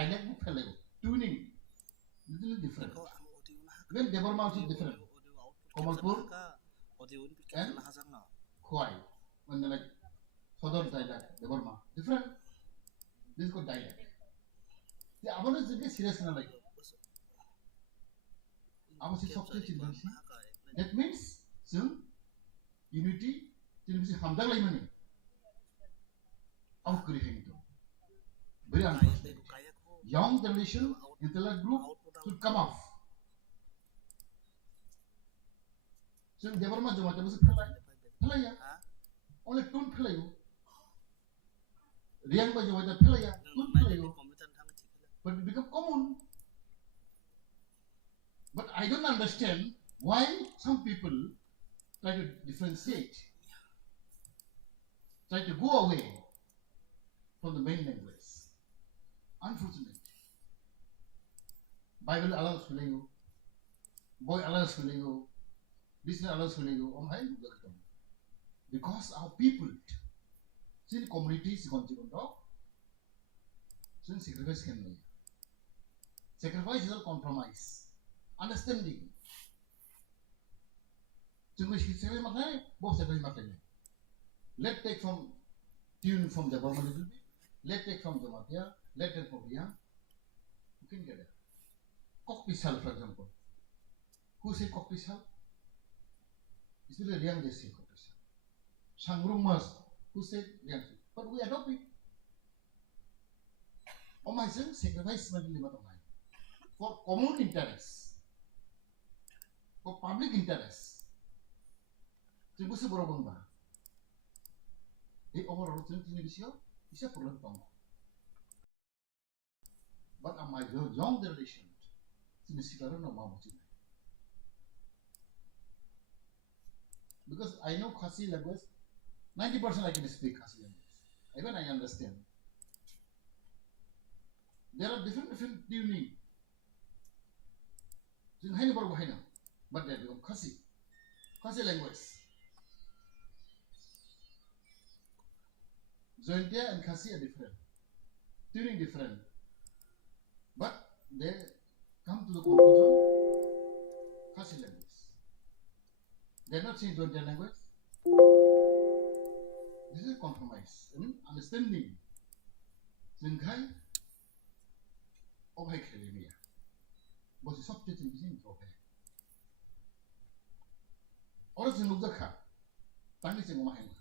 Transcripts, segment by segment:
dialect bu felego tuning little different even Debarma also different Komalpur and Khwai when they like southern dialect Debarma different this is called dialect the abon is very serious na like abo si sokte chilbisi that means जों unity chilbisi hamdak lai mani out kari hai to very unfortunate young generation intellect group should come off जों Debarma jama jama se phelai ya only tune phelai yo riang ba jama phelai ya tune phelai yo but it become common. But I don't understand why some people try to differentiate, try to go away from the main language. Unfortunate. Bible allows for you, boy allows for you, business allows for you, because our people, since communities since sacrifice can be. Sacrifice is a compromise. Understanding. Let's take from tune from the Burma little bit. Let's take from Jamatia. Let's take from Riang. You can get it. Kokpisal, for example. Who say Kokpisal? It's really Riang they say Kokpisal. Sangrumas. Who said Riang? But we adopt it. Oh my son, sacrifice for common interest. For public interest, Cibu seberapa bang? Di umur rutin ini bisa perlu tong. But my young generation, sini sekarang nama macam ni. Because I know Khasi language, 90% I can speak Khasi language. Even I understand. There are different tuning. Sini hanya baru bahaya. But they become Khasi language. Zointia and Khasi are different, tuning different, but they come to the conclusion Khasi language. They are not saying Zointia language. This is a compromise. Understanding. Zengkai, Obhai Khelimia. But the subject is in Obhai. Orang sing nukdaka, tani sing umah ini,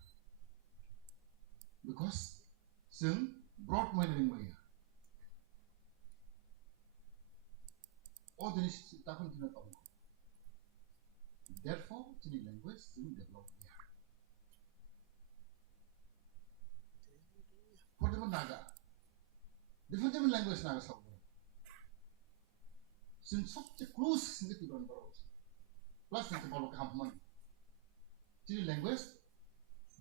because sing broad mind ring maya. Oh jenis takun tina tahu. Therefore, jenis language sing develop maya. For different naga, different language naga sahaja. Sing subject close sing kita baru. Plus sing kita baru kampman. Chini language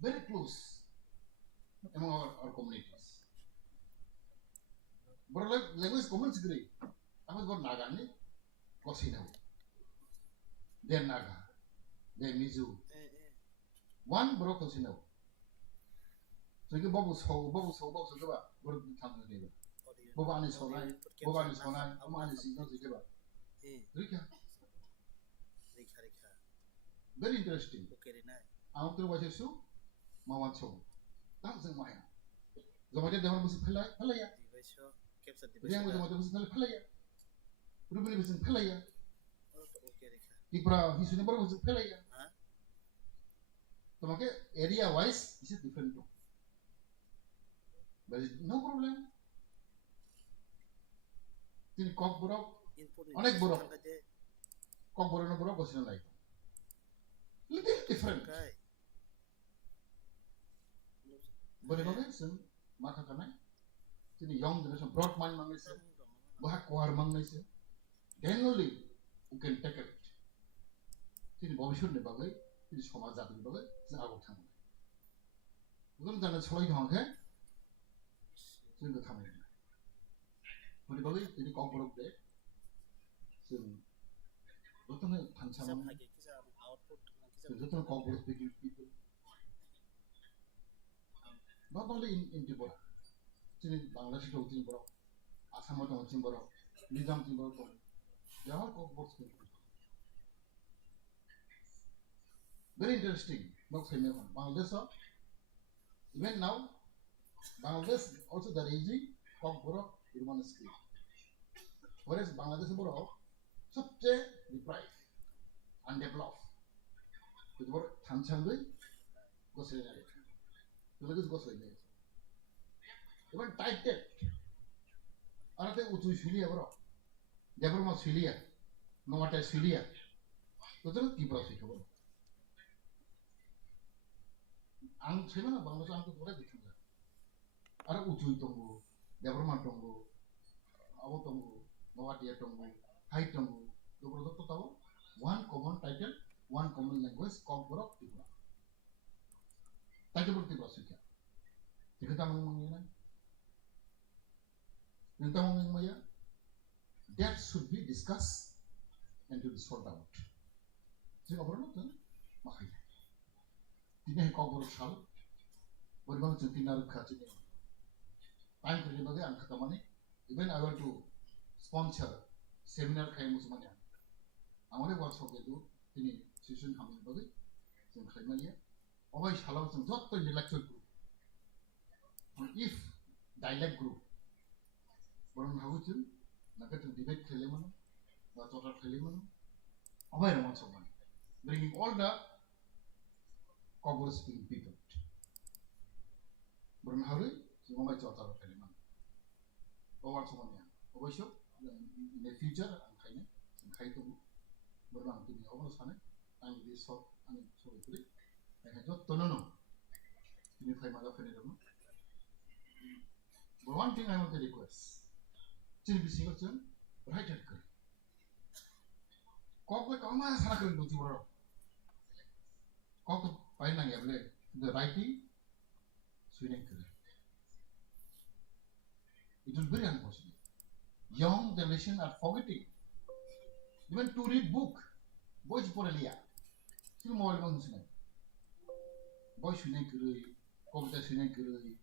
very close among our communities. But language common secret. Apa got Naga ni? Kosina. They Naga, they Mizu. One bro Kosina. So you babu so kaba baru ditanggung ni. Babu ani sonai, ama ani singa tu kaba. Rika. Very interesting. Aku tu baca su, mawan su. Tak seng main. Zaman dia mesti pelai ya. Dia mesti pelai ya. Rubini mesti pelai ya. Tipra hisunya baru mesti pelai ya. Tapi area wise is different too. But no problem. Jadi kok borok, anek borok. Kok borok kosina lagi. Little different. Boleh sen maka kanai. Jadi young generation broad mind mangai se, bahak kuar mangai se. Then only you can take it. Jadi bawishun ne bagai, jadi समाज जाति bagai, sen agak thang. Bukan jangan solai thang ke, sen ke thang ni. Boleh bagai jadi kau borok deh, sen, betul ni thansam. Betul kau borok speaking people. Not only in Tripura, in Bangladesh, 아사모 동 진보로 리장 진보로 동 영어 꼭 볼수 있고 very interesting nok seme kon Bangladesh even now Bangladesh also the raising kok borok urban skill whereas Bangladesh borok सबसे deprived undeveloped 그리고 단창의 것을 해야 돼. 그래서 것을 해야 돼. 이번 타이틀 아나테 우주 실리아 버로 데브르마 실리아 노마테 실리아 그들은 디브라 시켜버려 안 세면은 방어서 안고 돌아 비춘다 아라 우주 동고 데브르마 동고 아보 동고 노마티아 동고 하이 동고 그거로 또 타고 one common title one common language kok borok 디브라 타이틀 버티 버스이야 이거 다 먹는 거야 that should be discussed and to be sorted out. 지금 어버로는 막하이. 디네 거버로 살. 버리방 진티나르 카지네. time kali bagi angka kamane. Even I want to sponsor seminar kaya musuhnya. Amane workshop itu ini session kami bagi. Jeng kaya mana? Obai salam jeng jot to intellectual group. If dialect group. Borong hagucin. Naga jeng debate kaya mana? Total kaya mana? Obai ramon sopan. Bringing all the Congo speaking people. Borong hari. Semua macam total kaya mana? Obat semuanya. Obat shop. In the future, angkanya, angkai tu berulang tu ni. Obat sana. Angin di shop, angin shop itu. Angin tu tonono. Ini kaya mana kena dulu. But one thing I want to request. Ciri bisi kau cun, right hand kau. Kau kau mana sana kau lucu bro. Kau tu paling nang ya boleh. The righty, swinging kau. It will be very unfortunate. Young generation are forgetting even to read book. Boys for Elia. Still mobile bang sini. Boys sini kiri, komputer sini kiri.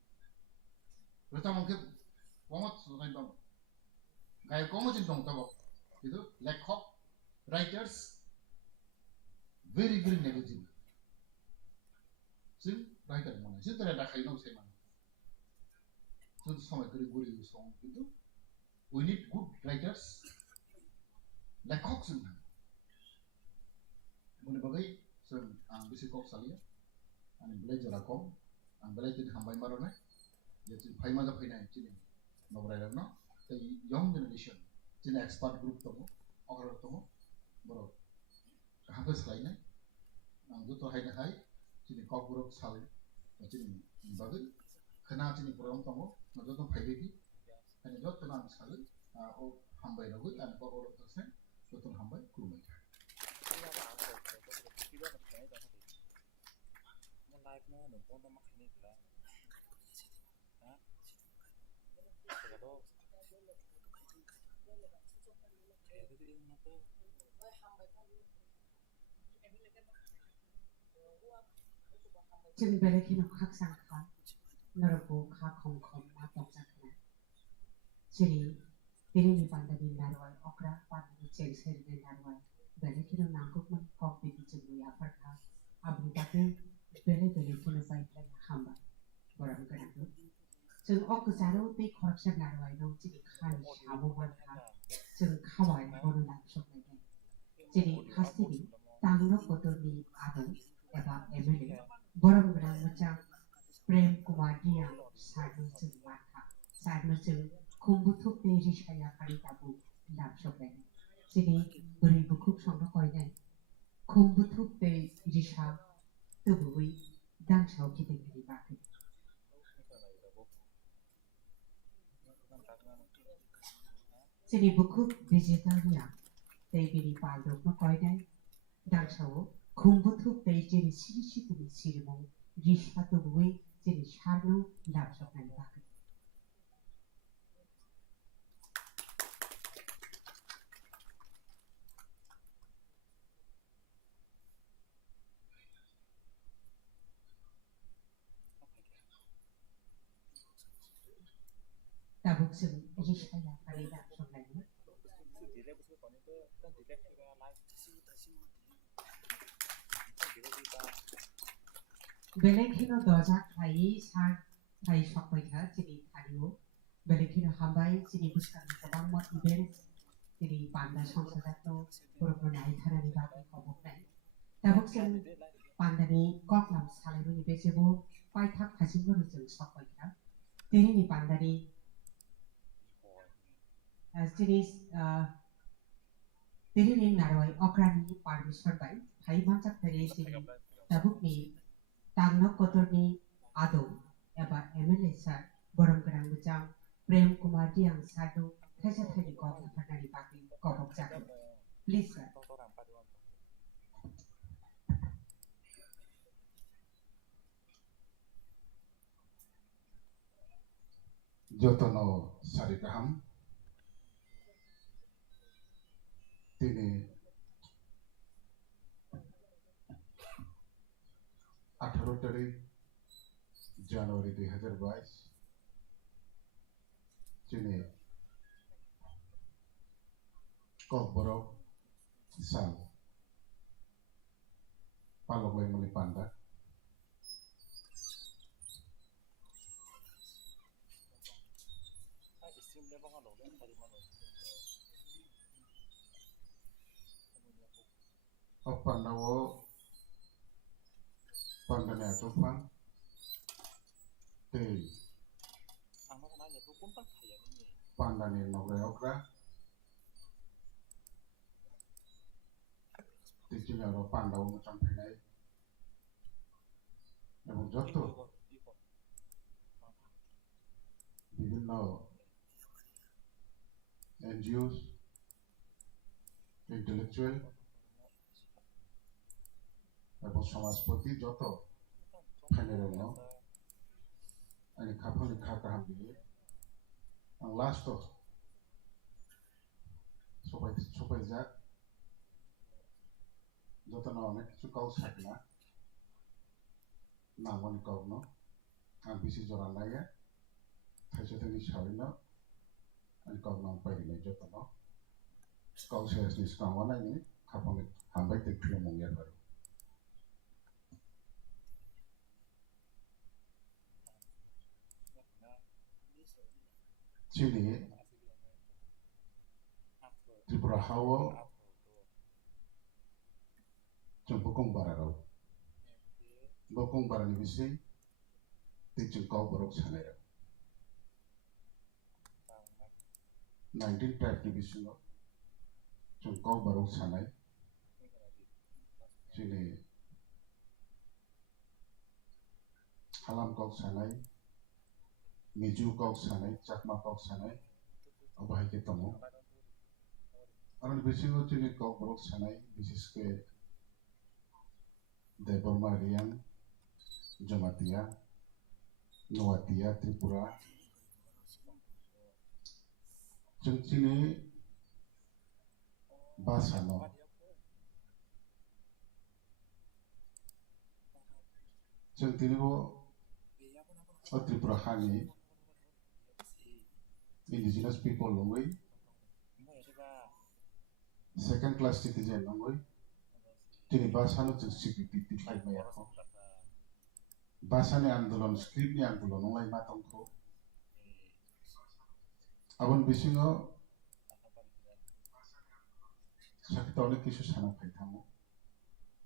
Berita mungkin, komat sudah bang. Gaya komat jentong tahu. Itu Lecoq writers very very negligible. Sin writer mana? Sin terada kain nak saya mana? Sin sama kiri guri song itu. We need good writers like Coxon. Mune bagai sen ang bisi Cox salia, ang belajar akom, ang belajar di hambai marone, jadi hambai mana pina cini, nobrera no, the young generation, cini expert group tomo, orang tomo, bro, habis lainnya, ang itu hai hai, cini Cox group sal, cini bagai, kena cini program tomo, najo tomo hai begi. Ani jod tenang sekali, oh hambai lagu, ani kau orang tersen, betul hambai kurumai. Jadi balik ini hak sangka, narabu hak hongkong matang sangka. Jadi ini pandai di narwal, okra pandai cek seri di narwal. Balik ini nangkuk man kopi di jemuh ya perkah. Abdi tapi balik ini baik lagi hamba. Orang kena tu. Jadi ok jaru ti korupsi narwal itu jadi kan sabu mereka. Jadi kawai baru nak sok lagi. Jadi pasti di tangga foto di ada, eba emeli. Orang kena macam Prem Kumar dia sadu jadi mata, sadu jadi kumbutuk dari saya kali tabu nak sopan. Jadi beri buku sama kau ini, kumbutuk dari saya tubui dan saya kita beri bagi. Jadi buku digitalnya dari beri paldo kau ini dan saya kumbutuk dari jadi sisi dari sirimu, saya tubui jadi sadu nak sopan bagi. tabuksim rishaya karida somlani Belekino doja khai sar khai sokpaitha chini thariyo Belekino hambai chini buskani kabang mo events chini panda songsadatno purupno nai tharani bagi koboknai tabuksim pandani koklam salairu besebo paithak khajimbo rujung sokpaitha tirini pandani series tirini narwai okrani permission bai khai manchak thari chini tabukni tangno kotorni ado eba MLA sar borong gerang bujang Prem Kumar Diang sadu thaisa thani kok phanani baki kobok jago please sir Jotono sari kaham tini 18 তারিখ জানুয়ারি 2022 chini kokborok sal paloglai muli panda Pandawo pandane atupang te pandane nogreokra tichingaro pandawo muchang phenai এবং যত বিভিন্ন NGOs intellectual এবং সমাজপতি যত ফেনেরল আমি খাফনি খাকাহাম দিয়ে আं last সবাই যাক যত না অনেক কিছু কাউ থাকনা না মনে কাউনো আं বেশি জোড়া লাগে থাইছে থাকি সারিনো আমি কাউনো পাইনি যত না কাউ শেষনি কাউয়া নাইনি খাফনি হামবাই দেখলে মঙ্গের বাড়ি chini Tripura hawo chung bokong bararo bokong barani bisi tichung kau borok sanai 19 tribe division chung kau borok sanai chini halam kau sanai Miju kok sanai, Chakma kok sanai, abahai ke tomo. Aron bisingo chini kok borok sanai, bisis ke Deborma Rian, Jamatia, Nuatia, Tripura. Chung chini basano. Chung chini bo Tripura Hani. Indigenous people longoi second class citizen longoi tini basano chung security titlai mai ako basane andolon script ni andolon ngai matongko abon bisingo sakitole kisu sana phaithamo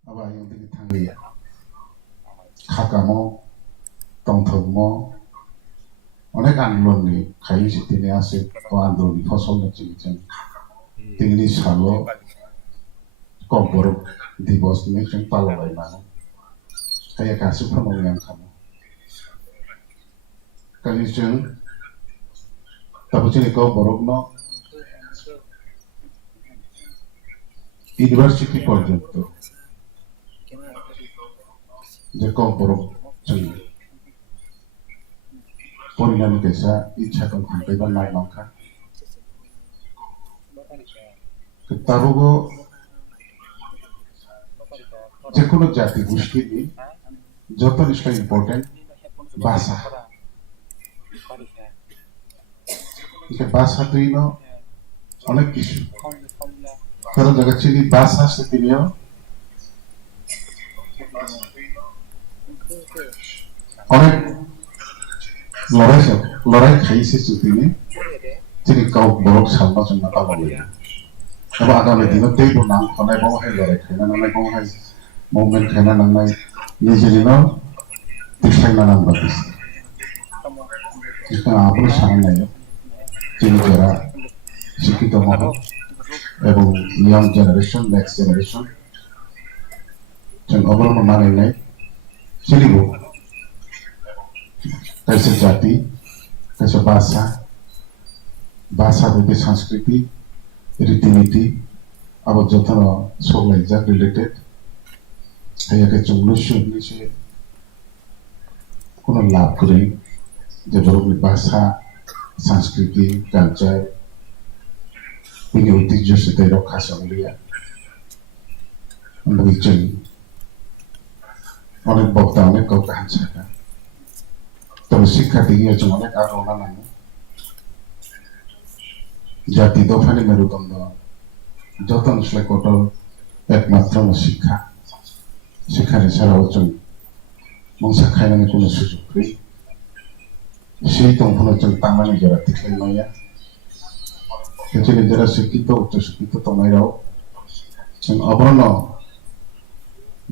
aba ayong digi thangi khakamo tongthogmo অনেক আন্দোলন নি খাই সিতিনে আছে তো আন্দোলন ফসল চিকিৎসা তিননি সালো কবর দিবস নি जों পালবাই মানে কায়া কাসু ফনং খামো কালি जों তাবুচিনি কবরক ন ইউনিভার্সিটি পর্যন্ত যে কবরক जों পরিণামী কেসা ইচ্ছা কম হামপাইবা নাই নংখা তাবগো যে কোনো জাতি গোষ্ঠী নি যত নিশ্চয় ইম্পর্টেন্ট ভাষা 이렇게 바사들이노 어느 기수 그런 자가 지리 바사스 때며 অনেক লড়াই খাইছে তিনি তিনি গাव বরক সালনা जों नागाबोयो एबा आगामी दिनाव दैबो नांखनाय बावहाय लड़ाई खायना नांनाय बावहाय मुभमेन्ट खायना नांनाय निजेनिनो दिखायना नांबा बिसोर जिखुनु आबो साननाय जोंनि जरा शिक्षित महर এবং ইয়াং জেনারেশন নেক্সট জেনারেশন जों अब्लाबो मानिनाय सोलिगौ कैसे जाति कैसे भाषा भाषा बायदि संस्कृति रीतिनीति अब जतन सगलायजाक रिलेटेड हायाके जों लुसुनिसे कोनो लाभ गैयै जे बर'नि भाषा संस्कृति कालचार बिनि ঐতিহ্য সেটাই রক্ষা সংলিয়া আমরা जों অনেক বক্তা অনেক কাউকে হানসাকা তবে শিক্ষা দিকে जों অনেক আগ্রহ নানো জাতি দফানি মেরুদণ্ড যতন কঠোর একমাত্র শিক্ষা শিক্ষার এছাড়াও जों মংসা খাইনাनै কোনো সুযোগ গैयै সেই দंफानो जों तांनानै जरा दिख्लायनाया जरा शिक्षित उच्च शिक्षित तमाइराव जों अब्रन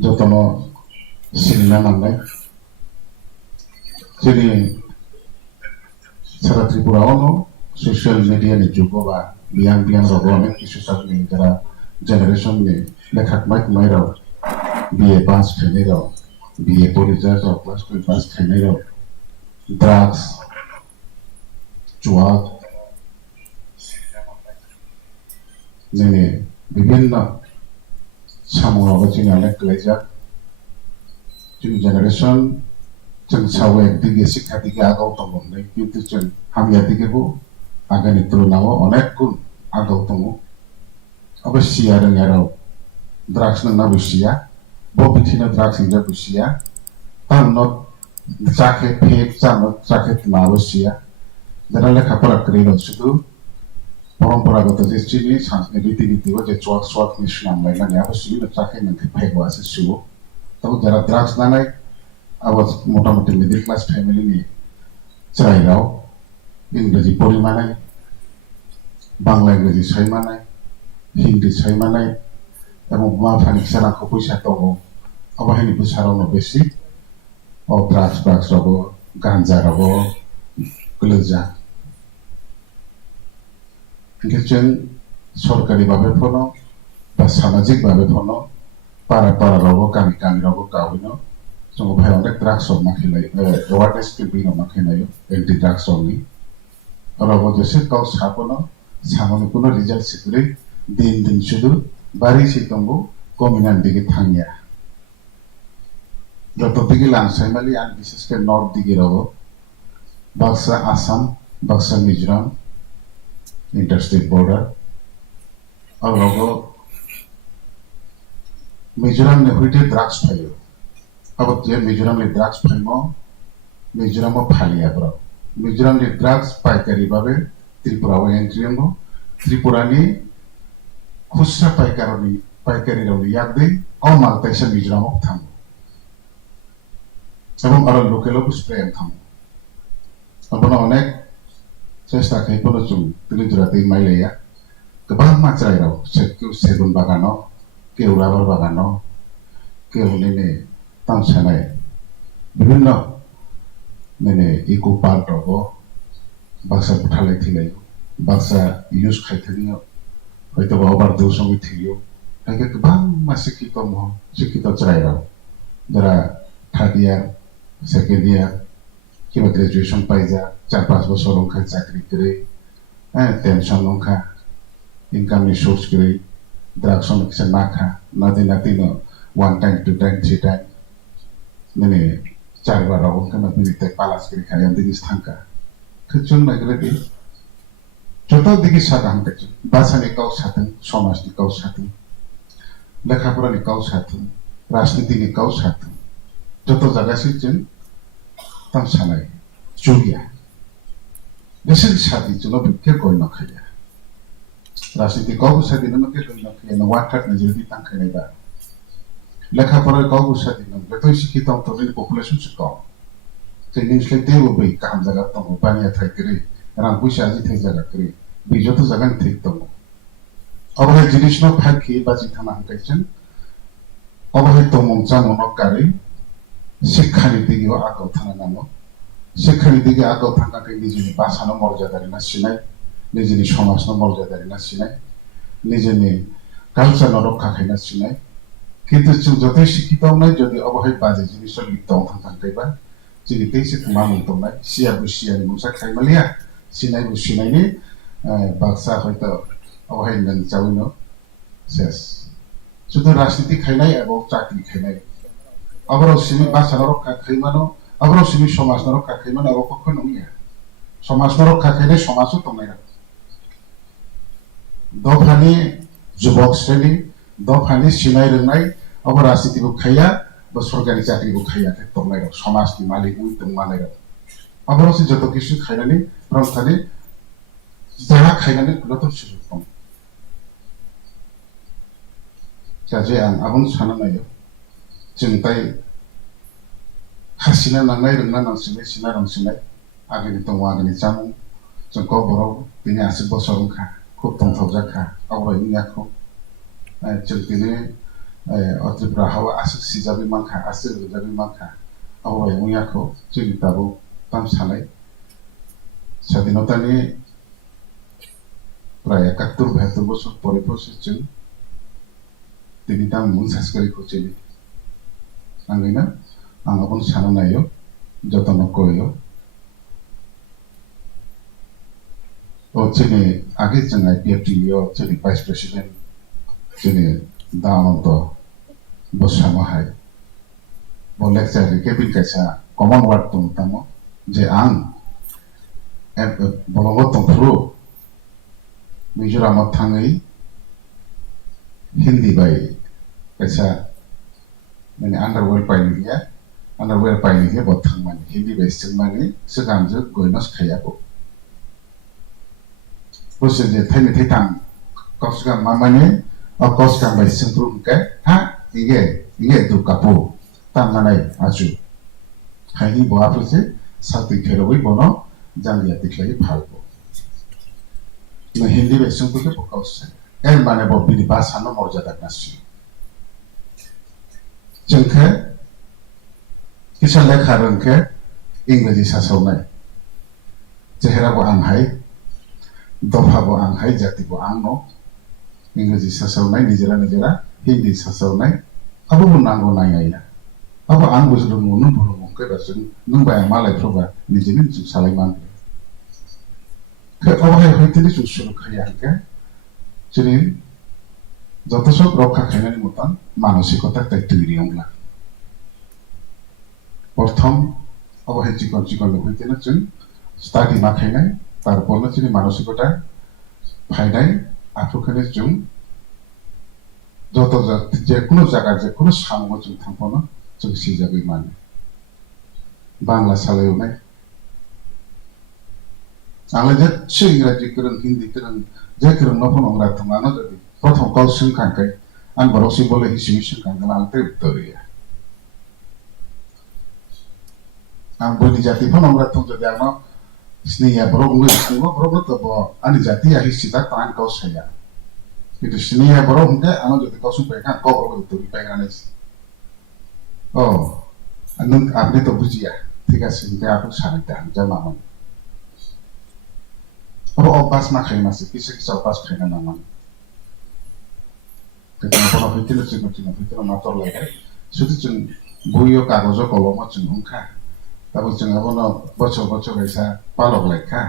जतन सिलिना नांनाय जोंनि सारा त्रिपुरायावनो ससियेल मिडियानि जुगबा बियां रावबो अनेक किसुसारनि जरा जेनेरेशननि लेखाखमाय कुमाइराव बिए पास खायनायराव बिए परिजाराव क्लास 2 पास खायनायराव ड्राग्स जुवा जोंनि विभिन्न सामुआवबो जों अनेक गोलैजाक जोंनि जेनेरेशन जों सावे दिगे शिक्षा दिगे आगाव दंमोन किन्तु जों हामिया दिगेबो आगानि तुलनायाव अनेक गुन आगाव दङ अबस्या रोङाराव ड्राग्स नंना बुसिया बबिथिना ड्राग्स इंजा बुसिया ताउन जाके फेक जानो जाके माबुसिया जरा लेखाफोरा ग्रेडआव सुदु परम्परागत जे चिनि रीति-नीतिवा जे चुवाक निस्नामलायनानै आबसिनो जाके नोंखौ फेगवासो सुबो तब जरा ड्राग्स नानाय आवाज मोटामोटी मिडिल क्लास फैमिलीनि जायराव इंराजी परिमानाय बांला इंराजी सायमानाय हिंदी सायमानाय एवं माफानि साराखौ फैसा दङ अबाहायनि बुसारावनो बेसि ड्राग्स रावबो गांजा रावबो गोलैजा जों सरकारि भाबेफोरनो बा सामाजिक भाबेफोरनो पारा रावबो गामि रावबो गावैनो जों भाय अनेक ड्राग्स माखिनाय एवारनेस केम्पेइन माखिनाय एंटी ड्राग्स नि रावबो जैसे गाव साबनो सामने कोनो रिजल्ट सिगरे दिन सुदु बारि सितंबो कमिनान दिगे थांया जत दिगे लांसायमालि आन विशेष के नॉर्थ दिगे रावबो बाक्सा आसाम बाक्सा मिजोराम इंटरस्टेट बॉर्डर और रावबो मिजोराम ने हुईते ड्राग्स फायो अब जे मिजोराम ने ड्राग्स फायमो मिजोराम फालिया ब्रो मिजोराम ने ड्राग्स पाइकारि भाबे त्रिपुराव एंट्रियमो त्रिपुरानि खुस्रा पाइकारि रावनि यागदै अ मालताइसा मिजोरामाव थाङो एवं आरो लोकेलाव स्प्रे थाङो अबनो अनेक चेष्टा खायफोर जों दिनै दै माइलाया गोबां मात्रायाव सेगुन बागानाव केव राबार बागानाव केवनिनो तामसानाय विभिन्न नैने इको पार्क रावबो बाक्सा बुथालाय थैलाय बाक्सा यूज खायथानियाव हयतो बावबार दौसंगि थैयो हायके गोबां शिक्षित जायराव जरा थर्ड ईयर सेकेंड ईयर किंवा ग्रेजुएशन पाइजा 4-5 बছर उनका चाकरी करे टेंशन उनका इनकम नि सोर्स करे ड्राग्स से नाखा नादिनो 1 टाइम 2 टाइम 3 टाइम नैने 4 बार उनका ना बिनिते पालास करे खाया दिगिस थांका खचन नागरे जत दिगि साथा हांकचन बासानि काउ साथन समाजनि काउ साथन लेखाफोरानि काउ साथन राजनीतिनि काउ साथन जत जागासि जों तामसानाय जुगिया बिसोर सादिजोंल' बिखे गय नखाया राजनीति गावबो सादिनो मके गय नखाया न वाटार नजरनि तांखायनाय बा लेखा पढ़ा गावबो सादिनो बेथ' शिक्षित अंतरनि पपुलेशन से कम ट्रेनिंग स्ले देबो बै काम जागा दङ बानिया थाइकरि रां पैसा जि थाइ जागा करि बिजोथ' जागान थिक दङ अबहाय जिनिसनो फाखि बाजि थाना हांकायजों अबहाय दमं जामनक गारि शिक्षानि दिगियाव आगाव थाना नांगौ शिक्षानि दिगे आगाव थांनानै निजेनि भाषानो मर्यादारि ना सिनाय निजेनि समाजनो मर्यादारि ना सिनाय निजेनि कालचारनो रक्षा खायना सिनाय किन्तु जों जतै शिक्षित नाय जदि अबहाय बाजे जिनिस लिखताव थांखायबा जोंनि दैसे मा मोनतनाय सियाबो सियानि मुसा खायमालिया सिनायबो सिनायनि बाक्सा हयতো अबहाय नों जावनो सेस शुद्ध राजनीति खायनाय एबं चाकरी खायनाय अबराव सिनि भाषानो रक्षा खायमानो अबराव सिनि समाजनो रक्षा खायमानो अब पक्ष नङिया समाजनो रक्षा खायनाय समाजो दंनाय दफानि जुबक श्रेणी दफानि सिनाय रोंनाय अब राजनीतिबो खाया बा सरकारि चाकरिबो खाया दंनाय समाजनि मालिक उइ दंमानाय अबरावसो जत किसु खायनानै प्रमथानि जाहा खायनानै कुलाथ' सुजुग दं जाजे आं आबुं साननायो जों ताय खासिना नांनाय रोंना नांसिनाय सिना नांसिनाय आगेनि दङ आगेनि जामुं जों गबराव दिनै 80 बोसोर ओंखा खुब दंथाव जाखा आवराय उयाखौ जों दिनै अत्रिपुरा हावा आसि सिजाबि मांखा आसि रोजाबि मांखा आवराय उयाखौ जों दाबो ताम सानाय स्वाधीनतानि प्राय 71 बोसोर परे परे जों दिनै दाम मुंसासकारिखौ जों आंगैना आं आबुं साननायो जतन कयो जोंनि आगे जों आईपीएफटीआव जोंनि भाइस प्रेसिडेंट जोंनि दानन्त बसामाहाय बो लेक्चार केबिन कायसा कमन वार्ड दं तामो जे आं बलंग दंफ्रु मिजोरामाव थाङै हिंदी बाय कायसा माने अंडरवेयर पाइनि गया बथां माने हिंदी बायसिं माने सिगांजो गयनस खायाबो बोसोर जे थाइने थाइथाम कौसगा मामाने और कौसगा बायसिं प्रुम के हा इगे दुकापो तांनानै आजु हायनि बहाफोरसे साथि खेरबै बनो जांगिया दिखलाय फालबो न हिंदी बायसिं पुके पकाउसे एल माने बो बिनि भाषानो मर्यादा नासि जोंखे किसान लेखा रोंखे इंराजि सासावनाय जेहेराबो आंहाय दफाबो आंहाय जातिबो आंनो इंराजि सासावनाय निजेरा हिंदी सासावनाय अब नांगौ नाया अब आं बुझलो नों बुझलो केबासो नों बाया मालायफ्रोबा निजेनि जों सालायमान के अबहाय हयतनि जों सुरु खाया के जोंनि যথেষ্ট রক্ষা খাইনানি মতন মানসিকতা তাই তৈরি হংলা প্রথম অবহে চিকন চিকন হইতেন जों স্টাডি মাখাইনাय তারপরनो जोंनि मानसिकता फायनाय आखुखौनो जों যত যেকোনো জায়গা যেকোনো সামুও जों थांफानो जों सिजाबै माने बांला सालायनाय आंलाय जेसे इंराजि गोरों हिंदी गोरों जे गोरों नफोन अंग्रा थांनानो जुदि प्रथम कल सोंखांखाय आं बर'सि बोले हिसिनि सोंखांगोन आं ते उत्तरिया आं बयनि जातिफोर नंग्रा थं जुदि आंनाव स्नेया बर'बो स्नेया बर'बो तबो आंनि जातिया हिसिदा तान कौसया किन्तु स्नेया बर' हुंके आं जुदि कौसुं पाइखा कबरो उत्तरि पाइगाने ओ नों आपने तो बुझिया ठीक है सिंके आपको सानिता जमामन अब अब्बास मा खाइमासे किसे किसे अब्बास खाइना नामान केतना बना फैथिनो जों मातर लायबाय जुदि जों बहियाव कागज कलम जों ओंखा दाबो जों आबनो बच्चा गायसा पालक लायखा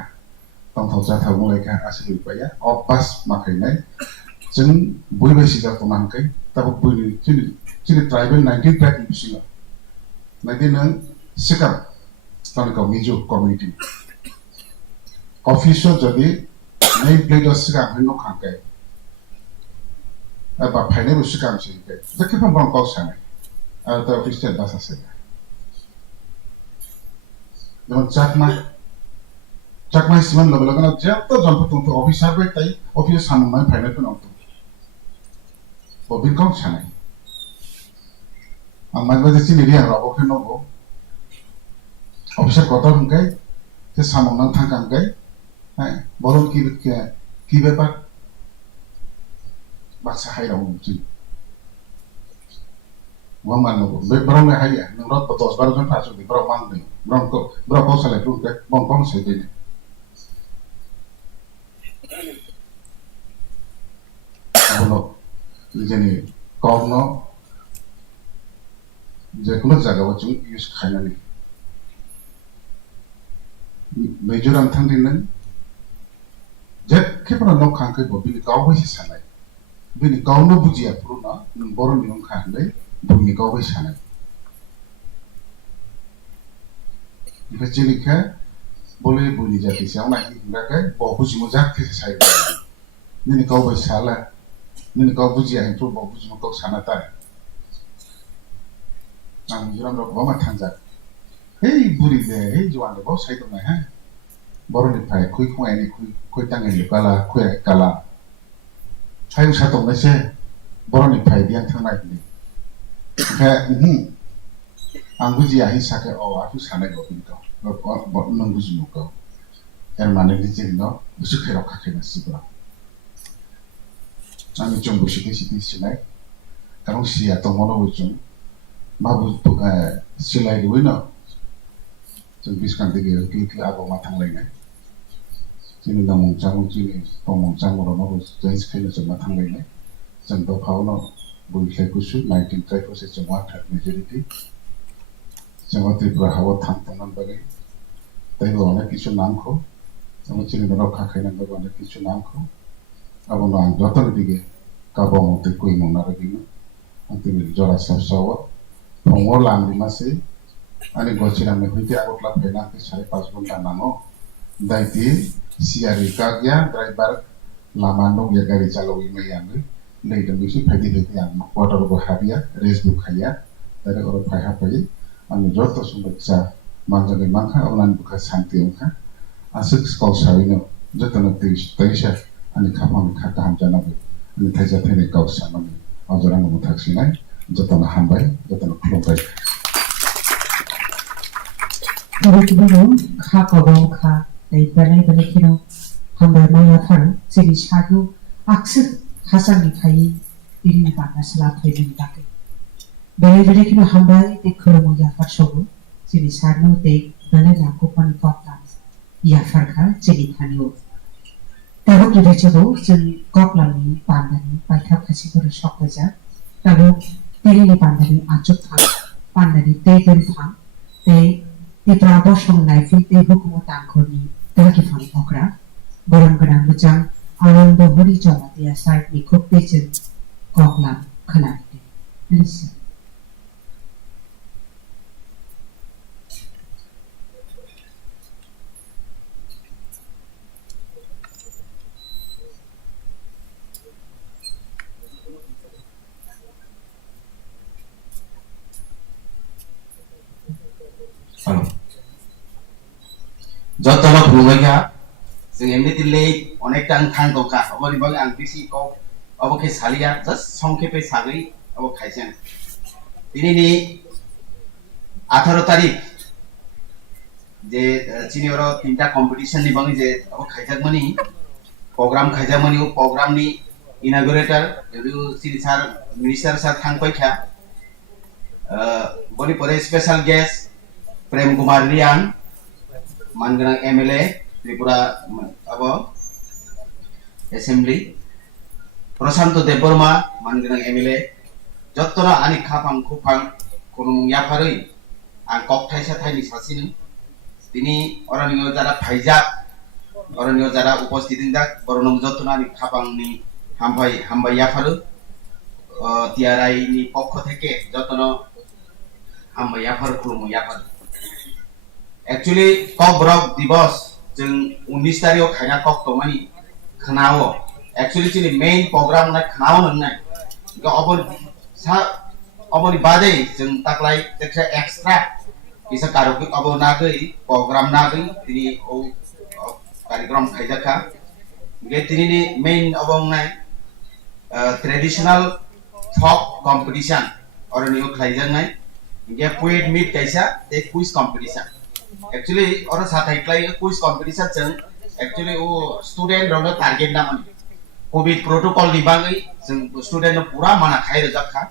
तंथाव जाथाव लायखा आसिल पाया अब्बास माखायनाय जों बयबासि जातो मानकै दाबो बयनि जोंनि ट्राइबेल 19 ट्राइब बिसिङाव नायदि नों सिकाम तनका मिजो कम्युनिटी अफिसो जदि नै प्लेट सिकाम हैनो खांकै अब फाइने बुस्थु काम सिंके जखे पण बन कौस है और तो ऑफिसर भाषा से जब चाकमा Chakmai siman level kan jatuh jumpa tu officer baik tay officer sama mai final pun auto. Bobin kau sana. Amai baca sini dia rabo kan nobo. Officer kota mungkin ke sama nang thangkang kai. Bolon ki bepak baksa hai rabo mungkin. Wang mana nobo. Berang hai ya. Nurut betul sebarang kan pasuk di berang mang ni. Berang kau salah pun ke bong saya ni. Kalau jadi kau no, jadi kalau jaga wajib use kaya ni. Majoran thang ni nang, jadi kepala no kangkai bini kau besi sana. Bini kau no buji apuru na, boron ni orang kaya bini kau besi sana. Jadi kaya boleh bini jadi siapa lagi mereka bawa buji mujak ke saya. Bini kau besi salah. Ni kau buji yang tu bawa buji kau sana tay. Ang juram ro bawa matangja. Hei buri deh, hei juan deh bawa saya tu mah. Baru ni pai kui ni kui tangan ni kala. Saya usah tu mah se. Baru ni pai dia tang naik ni. Kayak ang buji yang sakit aku sana kau bini kau. Nung buji kau. Mana ni jadi no, busuk kerok kakek nasi berapa. Ani jom busuk silai, kalau siapa tu mana bujung, mahu silai dulu no, jom biskan tiga kili aku matang lagi. Sini dah mungcang orang mahu jenis kali jom matang lagi. Jom tu kau no, boleh kusu 1935 semua third majority, semua Tripura hawa tangan bagi, tapi orang kisu nangko, semua sini orang kakek nang orang kisu nangko. Abo nang jotan dige kabo mo te kui mo naragino anti mi jora sawa pongol lang rimase ani gochira me huite agotla pena ke 5.5 ghonta namo daiti siari kagya driver lamano ya gari chalawi me yang nei de bisi phadi yang quarter go habia race bu khaya tare oro phaiha pai ani joto sumbaksa manjage mangkha online buka santi ongkha asuk skol sawino jotono teisha ani kapang kata hamjana be ani thaja thene kau samani ajorang mo thaksinai jotana hambai jotana khlobai Kalau kha kau kha, dari balai kiro hambai maya thar jadi satu aksir hasan dikai diri pada salat hari dake. Balai kiro hambai dekho mo ya farsogo jadi satu dek balai laku pani kota ya farka jadi thaniyo. Tahu kita coba jadi kok lagi pandai baiklah kasih guru shock aja. Tahu diri ni pandai acut thang, pandai teken thang, di berapa song life di hukum tangkor ni terlagi faham okra. Barang-barang macam alam bahuri jalan dia side ni kok pejen kok lang kenal ni. Listen. Jotono bhumika जों एमनि दिले अनेकटा थां दंखा अबनि बगे आं बिसि को अबके सालिया just संखेपे सागै अब खाइसेन दिनैनि 18 तारिख जे चिनियर तीनटा कम्पिटिशन नि बगे जे अब खाइजाकमनि प्रोग्राम खाइजाकमनि प्रोग्राम नि इनागुरेटर एबु सिनि सार मिनिस्टर सार थांबायखा बनि परे स्पेशल गेस्ट प्रेम कुमार रियान मानगोनां एमएलए त्रिपुरा अब एसेम्बली प्रशांत देबबर्मा मानगोनां एमएलए जत्तरा आनि खाफां खुफां कोनुमुं याफारै आं कक थाइसा थाइनि सासिनो दिनै अरनियो जारा फाइजाक अरनियो जारा उपस्थित जाक बरनम जत्तरा आनि खाफांनि हामबाय याफारो टिआरआई नि पक्ष थेके जत्तनो हामबाय याफार खुलुमो याफार Actually, kok brok divorce jeng 19 tarik kaya kok to mani kenao. Actually cini main program na kenao nang. Jika obon di badai jeng tak lai extra bisa karo obon nagai program nagai ini कार्यक्रम खाइजाखा गे तिनि main अबंनाय traditional folk competition अरनियो खाइजानाय गे poet meet कैसा ते quiz competition actually और साथाइक्लाय quiz competition जों actually वो student रनो target ना माने Covid protocol नि बागै जों स्टूडेंट पूरा माना खाइ रजाखा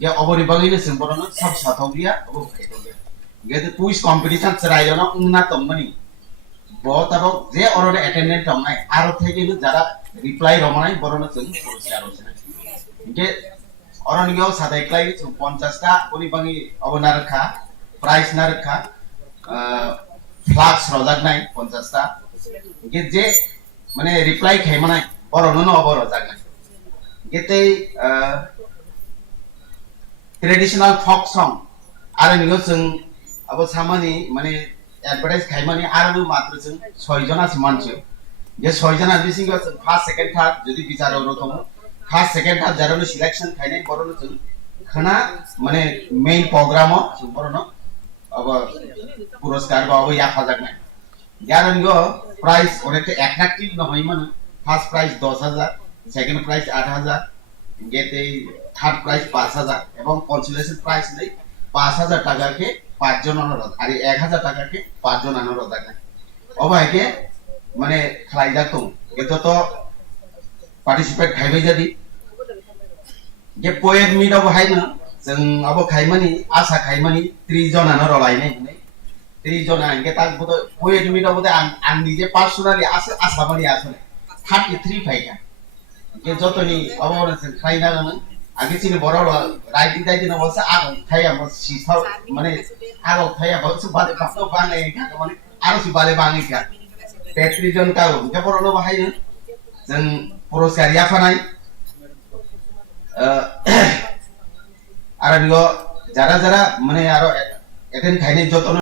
गे अबरि बागैनो जों बरनो सब साथावलिया अब खाइदोगे गे क्विज कंपटीशन चरायनो उना तमनि बहुत अब जे और अटेंडेंट हमनाय आरो थैगेनो जारा रिप्लाई रमनाय बरनो जों पुरस्कार होसनाय गे अरनियो साथाइक्लाय जों 50 टा कोनि बागै अब नारखा प्राइस नारखा फ्लाक्स रजागनाय 50 टा गे जे माने रिप्लाई खायमानाय बरनो न अबर रजागनाय गेते ट्रेडिशनल फोक सॉन्ग आरो नियो जों अब सामानि माने एडभार्टाइज खायमानि आरो मात्र जों 6 जनासो मानसि जे 6 जना बिसिंग जों फर्स्ट सेकंड थर्ड जदि बिचाराव दङ फर्स्ट सेकंड थर्ड जारानो सिलेक्शन खायनाय बरनो जों खाना माने मेन प्रोग्राम जों बरनो अब पुरस्कार बा अब याफा जागनाय यारनियो प्राइस ओरेते एट्रैक्टिव न होइमान फर्स्ट प्राइस 10000 सेकंड प्राइस 8000 गेते थर्ड प्राइस 5000 এবং কনসোলেশন প্রাইস নেই 5000 টাকা के 5 জন অনুরোধ আর 1000 টাকা के 5 জন অনুরোধ থাকে অবাইকে মানে খাইজা তো এতো তো পার্টিসিপেট খাইবে যদি যে পোয়েট মিট अब हायनो जों अब खाइमानि आसा खाइमानि 30 जनानो रलायनाय नै 30 जना के ताक बद पोएट मिट अब आं निजे पार्सोनाली आसा मानि आसले 33 फाइका के जतनि अब जों खाइना गन आगे चिनि बरो राइटिं दाइदिन बस आग थाया बस सिथाव माने आग थाया बस बाले पासो बाङै का माने आरो सि बाले बाङै का 33 जन का के बरनो बाहायनो जों पुरस्कार याफानाय आरो नियो जारा जारा माने आरो एटेन्ड खाइनाय जतन